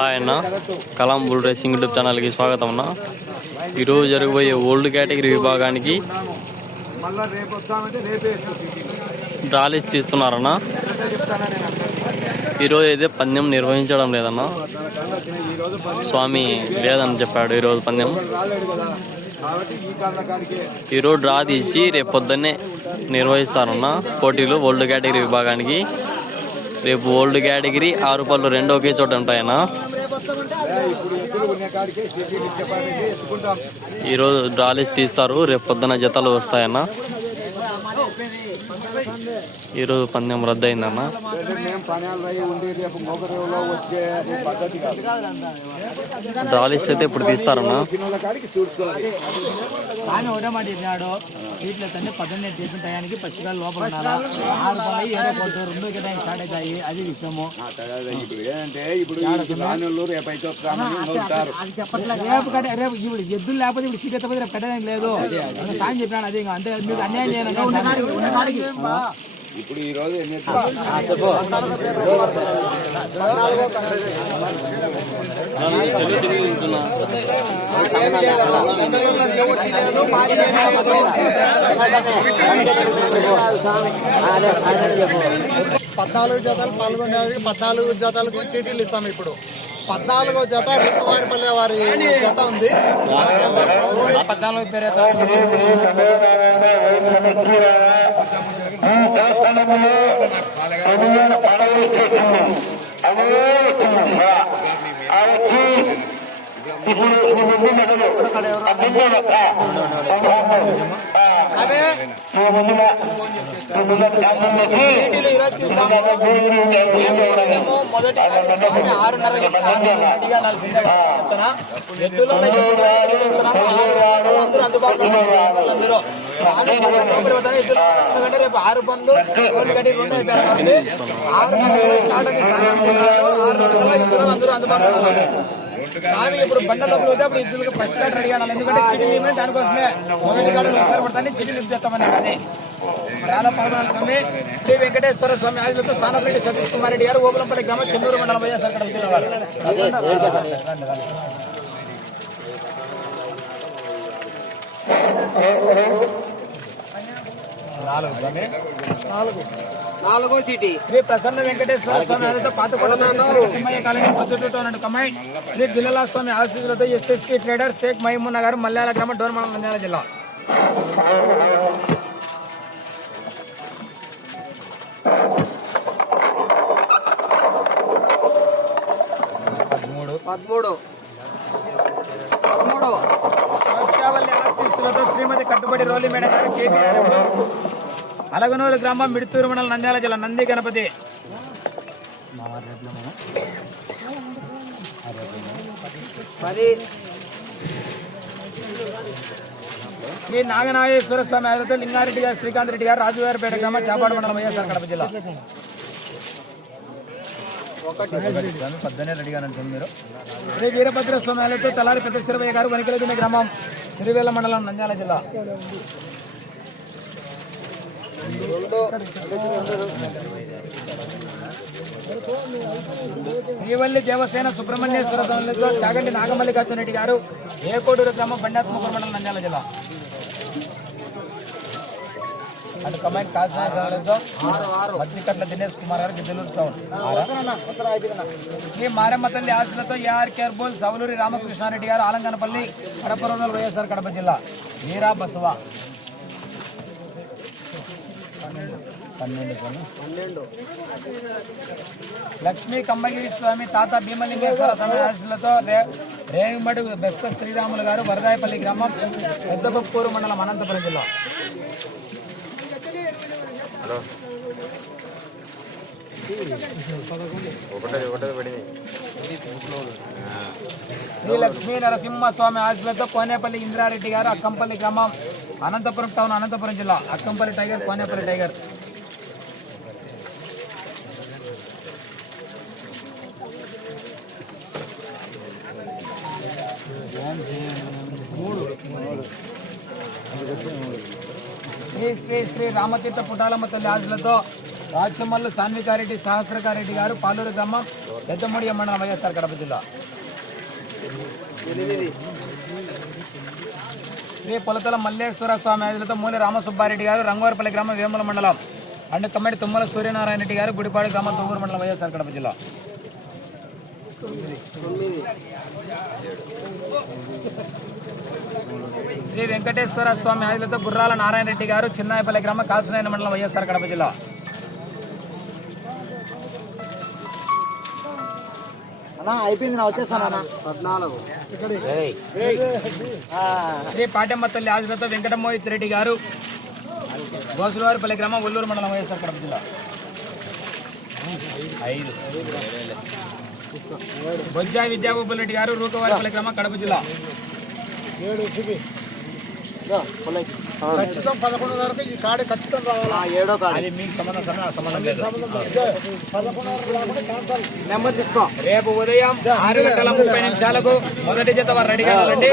ఆయన Kalam bull racing YouTube ఛానల్కి స్వాగతం అన్న. ఈరోజు జరగబోయే ఓల్డ్ కేటగిరీ విభాగానికి డ్రాలీస్ తీస్తున్నారన్న. ఈరోజు అయితే పందెం నిర్వహించడం లేదన్న. స్వామి లేదని చెప్పాడు ఈరోజు పందెం. ఈరోజు డ్రా తీసి రేపు పొద్దున్నే నిర్వహిస్తారన్న పోటీలు ఓల్డ్ కేటగిరీ విభాగానికి. రేపు ఓల్డ్ కేటగిరీ ఆరు పళ్ళు రెండు ఒకే చోట ఉంటాయన్న. ఈరోజు డ్రాలీస్ తీస్తారు రేపు పొద్దున జతలు వస్తాయన్న. ఈరోజు పందెం రద్దయిందన్న రేపు మేము పనాలు అయి ఉండి రేపు మొగరులో వచ్చే అది పద్ధతి కాదు డ్రాలీస్ అయితే ఇప్పుడు తీస్తారన్న కానీ ఒకటే మాట చెప్పినాడు. వీటిలో తండ్రి పద్దెనిమిది చేసిన టయానికి పచ్చికాయలు లోపల ఉన్నారా ఆరు పని ఏడో కొట్టు రెండు టైం స్టార్ట్ అవుతాయి. అది విషయము. ఇప్పుడు ఏంటంటే రేపు అయితే వస్తామని ఉంటారు అది చెప్పట్లేదు రేపు కట్టే రేపు ఇప్పుడు ఎద్దులు లేకపోతే ఇప్పుడు సీట్ ఎత్తపోతే రేపు పెట్టడానికి లేదు. సాయం చెప్పినాడు అదే ఇంకా. అంతే మీకు అన్యాయం చేయాలి ఇప్పుడు ఈ రోజు ఎన్ని? పద్నాలుగు జతలు పాల్గొనేది పద్నాలుగు జతలకు చీటీలు ఇస్తాం ఇప్పుడు. పద్నాలుగో జత రింకుమారిపల్లె వారి జత ఉంది. పద్నాలుగు அவருக்கு రేపు ఆరు పనులు ఆరు స్టార్ట్ అయ్యి అందరూ అందుబాటులో ఉన్నారు. కానీ ఇప్పుడు బండలోకి పోతే అప్పుడు ఇద్దరు ఫస్ట్ కార్డు రెడీ ఎందుకంటే చిటి నియమం దానికోసమే మొదటి కార్డు ఒకసారి పడతాను చిటి నింపుతామని అది రాల పరమాన స్వామి శ్రీ వెంకటేశ్వర స్వామి ఆదిత్య సానపల్లి సతీష్ కుమార్ రెడ్డి గారు ఓపులంపల్లి గ్రామ చెన్నూరు మండలం వైఎస్ఆర్ కడప నాలుగు వారు. నాలుగో సిటీ. శ్రీ ప్రసన్న వెంకటేశ్వర స్వామి ఆదిత్య పాత కాలనీ పచ్చటూరు కమ్మాయి శ్రీ దిల్లలా స్వామి ఆశీస్సులతో ఎస్ఎస్కి ట్రేడర్ షేక్ మహిమున్నా గారు మల్యాల గ్రామం డోర్మలం నంద్యాల జిల్లా. పదమూడు. పదమూడు. శ్రీమతి కట్టుబడి రోలి మేడ గారు కేటీఆర్. అలగనూరు గ్రామం మిడుతూరు మండలం నంద్యాల జిల్లా నంది గణపతి. పది. శ్రీ నాగనాగేశ్వర స్వామి ఆదితో లింగారెడ్డి గారు శ్రీకాంత్ రెడ్డి గారు రాజువారిపేట గ్రామం చాపాడు మండలం వైఎస్ఆర్ కడప జిల్లా. శ్రీ వీరభద్ర స్వామి ఆలయంతో తలారి పెద్ద శిరవయ్య గారు వనికలదిన గ్రామం సిరివేల మండలం నంద్యాల జిల్లా. శ్రీవల్లి దేవసేన సుబ్రహ్మణ్యేశ్వర స్వామితో చాగండి నాగమల్లికార్జున రెడ్డి గారు ఏకోడూరు గ్రామం బండాత్మకూరు మండలం నంద్యాల జిల్లా. అటు కమాండ్ కాసిన స్వామితో మద్దికట్ల దినేష్ కుమార్ గారు గిద్దలూరు టౌన్. శ్రీ మారమ్మ తల్లి ఆశలతో ఏఆర్ బోల్ సౌలూరి రామకృష్ణారెడ్డి గారు ఆలంగనపల్లి కడప రోజులు వైఎస్ఆర్ కడప జిల్లా. వీరా బసవ. పన్నెండు పన్నెండు. లక్ష్మీ కమ్మగిరి స్వామి తాత భీమలింగేశ్వర రే- రేగుమడి బెస్త శ్రీరాములు గారు వరదాయపల్లి గ్రామం పెద్దపప్పూరు మండలం అనంతపురం జిల్లా. శ్రీ లక్ష్మీ నరసింహ స్వామి ఆశీస్సులతో కోనేపల్లి ఇంద్రారెడ్డి గారు అక్కంపల్లి గ్రామం అనంతపురం టౌన్ అనంతపురం జిల్లా. Akkampalli tiger Konepalli tiger. Shri Sri Sri Ramatheertha Putalamma తల్లి ఆశలతో రాచమల్లు సాన్వికారెడ్డి సహస్రకారెడ్డి గారు పాలూరు గ్రామం పెద్దమూడి మండలం వైఎస్ఆర్ కడప జిల్లా. శ్రీ పొలతల మల్లేశ్వర స్వామి ఆదిలతో మూలి రామసుబ్బారెడ్డి గారు రంగవారిపల్లి గ్రామం వేముల మండలం అండ్ కమ్మడి తుమ్మల సూర్యనారాయణ రెడ్డి గారు గుడిపాడు గ్రామం తుమ్మూరు మండలం వైఎస్ఆర్ కడప జిల్లా. శ్రీ వెంకటేశ్వర స్వామి ఆదిలతో గుర్రాల నారాయణ రెడ్డి గారు చిన్నాయపల్లి గ్రామం కాల్సనాయన మండలం వైఎస్ఆర్ కడప జిల్లా. అన్నా అయిపోయింది నా వచ్చేసాను అన్న. పద్నాలుగు. శ్రీ పాటమ్మ తల్లి ఆదిలతో వెంకటమోహిత్ రెడ్డి గారు గోసులవారిపల్లి గ్రామం ఒల్లూరు మండలం వైఎస్ఆర్ కడప జిల్లా. ఐదు. బొజ్జా రెడ్డి గారు రూకవారిపల్లి గ్రామం కడప జిల్లా. ఏడు ఖచ్చితం పదకొండున్నరకు ఈ కాడి ఖచ్చితం రావాలి? ఏడో కాడి అది మీకు సంబంధం సంబంధం- సంబంధం లేదు. పదకొండున్నరకు రాకుండా క్యాన్సల్ నెంబర్ తీసుకో. రేపు ఉదయం ఆరు గంటల ముప్పై నిమిషాలకు మొదటి జత వారు రెడీ కావాలండి